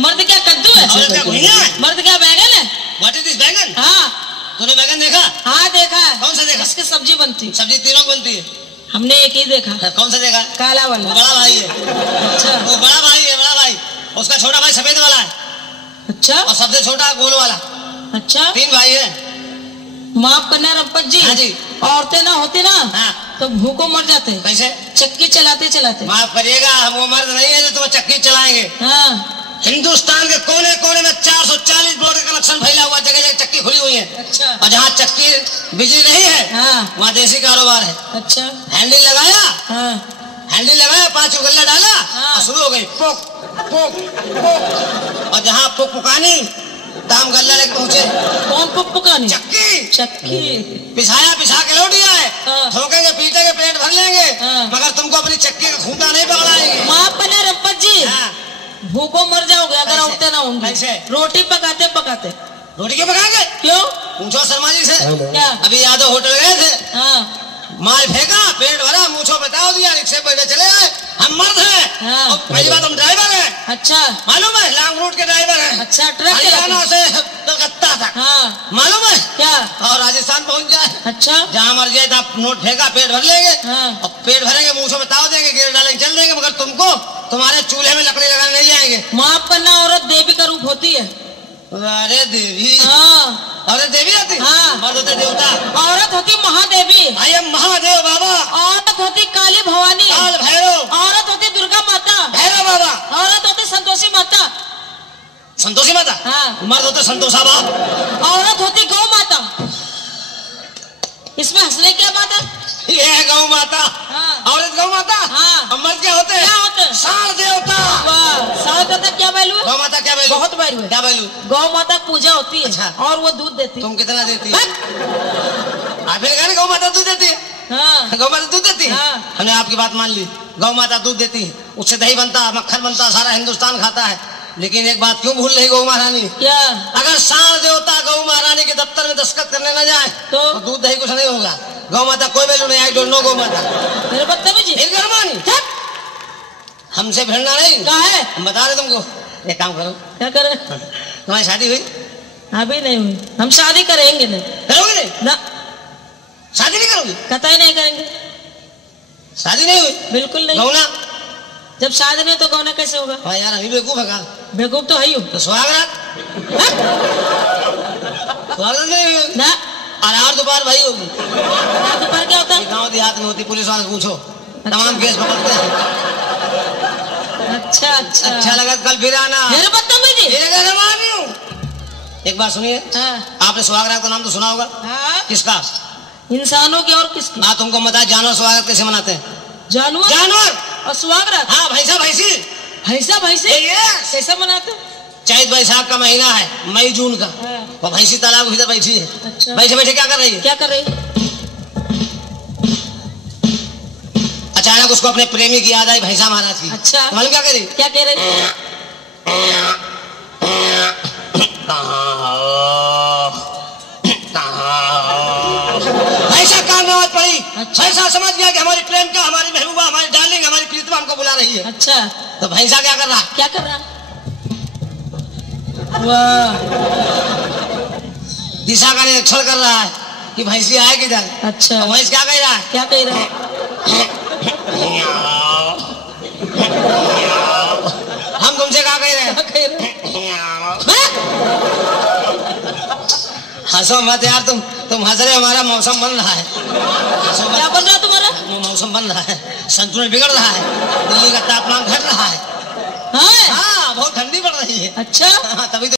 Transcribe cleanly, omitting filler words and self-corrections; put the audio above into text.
मर्द क्या कद्दू है? औरत क्या घुइयां है? मर्द क्या बैगन है? व्हाट इज दिस बैगन? हाँ तूने बैगन देखा? हाँ देखा है। कौन सा देखा? इसकी सब्जी बनती। सब्जी तीनों बनती है। हमने एक ही देखा। कौन सा देखा? काला वाला। वो बड़ा भाई है। अच्छा वो बड़ा भाई है, बड़ा भाई। उसका छोटा भाई सफेद वाला है अच्छा और सबसे छोटा गोल वाला। अच्छा। 3 भाई है। माफ करना रंपत जी। हाँ जी। औरतें ना होती ना हाँ। तो भूखों मर जाते। कैसे? चक्की चलाते चलाते। माफ करिएगा, हम वो मर्द नहीं है जो तुम्हें चक्की चलाएंगे। हाँ हिंदुस्तान के कोने कोने में 440 बोर्ड का कनेक्शन फैला हुआ, जगह जगह चक्की खुली हुई है। अच्छा। और जहाँ चक्की बिजली नहीं है हाँ वहाँ देसी कारोबार है। अच्छा। हैंडल लगाया, हाँ हैंडल लगाया, 5 गल्ला डाला हाँ। और शुरू हो गई पोक पोक पोक। और जहाँ पुक पुकानी दाम गल्ला लेके पहुंचे। कौन पुकानी? चक्की। चक्की पिसाया पिसा के लौट आए। हाँ। ठोकेंगे पीटेंगे पेट भर लेंगे हाँ। मगर तुमको अपनी चक्की का खूंटा नहीं पकड़ाएंगे। माफ करना रंपत जी। हाँ। भूखों मर जाओगे अगर कैसे? औरतें ना होंगी। कैसे? रोटी पकाते पकाते। रोटी क्यों पकाएंगे? क्यों? पूछो शर्मा जी से। क्या? अभी यादव होटल गए थे, हाँ माल फेंका, पेट भरा, मूछो बताओ दिया, रिक्शे बैठे चले आए। हम मर्द हैं। हाँ। और पहली बात हम ड्राइवर हैं। अच्छा मालूम है? लॉन्ग रूट के ड्राइवर हैं। अच्छा ट्रक हरियाणा चलाते। से कलकत्ता तक। हाँ मालूम है? क्या? और राजस्थान पहुंच जाए, अच्छा जहाँ मर जाए आप नोट फेंका, पेट भर लेंगे। हाँ। और पेट भरेंगे, मूछो में ताव देंगे, गिर डालेंगे, चल देंगे, मगर तुमको तुम्हारे चूल्हे में लकड़ी लगाने नहीं जाएंगे। माफ करना औरत देवी का रूप होती है। अरे देवी। हाँ अरे देवी होती? हाँ। मर्द होते देवता। औरत होती महादेवी। आई एम महादेव बाबा। औरत होती काली भवानी। काल भैरव। औरत होती दुर्गा माता। भैरव बाबा। औरत होती संतोषी माता। संतोषी माता। हाँ। मर्द होते संतोषा बाप। औरत होती गौ माता। इसमें हंसने क्या बात है? ये है गौ माता। हाँ। औरत गौ माता। हाँ। और मर्द क्या होते हैं? क्या होते हैं? सार देवता। वाह सात होता क्या वैल्यू है? गौ माता क्या वैल्यू? बहुत वैल्यू है। क्या वैल्यू? गौ माता की पूजा होती है। अच्छा। और वो दूध देती है। तुम कितना देती है? हाँ? आपने कहा ना गौ माता दूध देती है। हाँ गौ माता दूध देती है। हाँ। हमने आपकी बात मान ली, गौ माता दूध देती है, उससे दही बनता, मक्खन बनता, सारा हिंदुस्तान खाता है। लेकिन एक बात क्यों भूल रही गौ महारानी? क्या? अगर सार देवता गौ महारानी के दफ्तर में दस्तखत करने न जाए तो दूध दही कुछ नहीं होगा। गौ माता कोई वैल्यू नहीं। आई डोंट नो गौ माता। मेरे बदतमीजी। फिर गरमानी हमसे भिड़ना नहीं। क्या है? हम बता रहे तुमको, एक काम करो, क्या करे? तुम्हारी शादी हुई? अभी नहीं हुई। हम शादी करेंगे नहीं। करोगे नहीं? ना शादी नहीं करोगे? कतई नहीं करेंगे। शादी नहीं हुई? बिल्कुल नहीं। गौना? जब शादी नहीं तो गौना कैसे होगा? हाँ यार, अभी बेवकूफ है। कहा बेवकूफ तो है ही हूँ। तो सुहागरात? हाँ? सुहागरात नहीं हुई? ना और दोपहर भाई होगी। दोपहर क्या होता? ये गाँव देहात में होती, पुलिस वाले से पूछो, तमाम केस पकड़ते हैं। अच्छा अच्छा अच्छा लगा कल फिर आना। मेरे बदतमीजी। ये गरमानी हूँ। एक बात सुनिए, हाँ आपने सुहागरात का नाम तो सुना होगा। हाँ किसका? इंसानों की और किसकी? हाँ, तुमको बता जानवर स्वागत कैसे मनाते हैं? जानवर जानवर। और सुहागरात। हाँ, भैंसा भैंसी। भैंसा भैंसे Yes। कैसे मनाते? चैत बैसाख का महीना है, मई जून का। हाँ। वो भैंसी तालाब के भीतर बैठी है। अच्छा। बैठे बैठे क्या कर रही है? क्या कर रही? अचानक उसको अपने प्रेमी की याद आई, भैंसा महाराज की। अच्छा। मालूम क्या करी? क्या कह रही? भैंसा कान में आवाज पड़ी। अच्छा। भैंसा समझ गया कि हमारी प्रेम का, हमारी महबूबा, हमारी डार्लिंग, हमारी प्रीतमा हमको बुला रही है। अच्छा तो भैंसा क्या कर रहा? क्या कर रहा? वाह दिशा का निरीक्षण कर रहा है कि भैंसी आए किधर। अच्छा तो भैंस क्या कह रहा है? क्या कह रहा है? हम तुमसे क्या कह रहे हैं? क्या कह रहा है? हंसो मत यार, तुम हंस रहे, हमारा मौसम बन रहा है। हंसो मत। क्या बन रहा है तुम्हारा? मौसम बन रहा है, संतुलन बिगड़ रहा है, दिल्ली का तापमान घट रहा है। हाँ हाँ, बहुत ठंडी पड़ रही है। अच्छा हाँ, तभी तो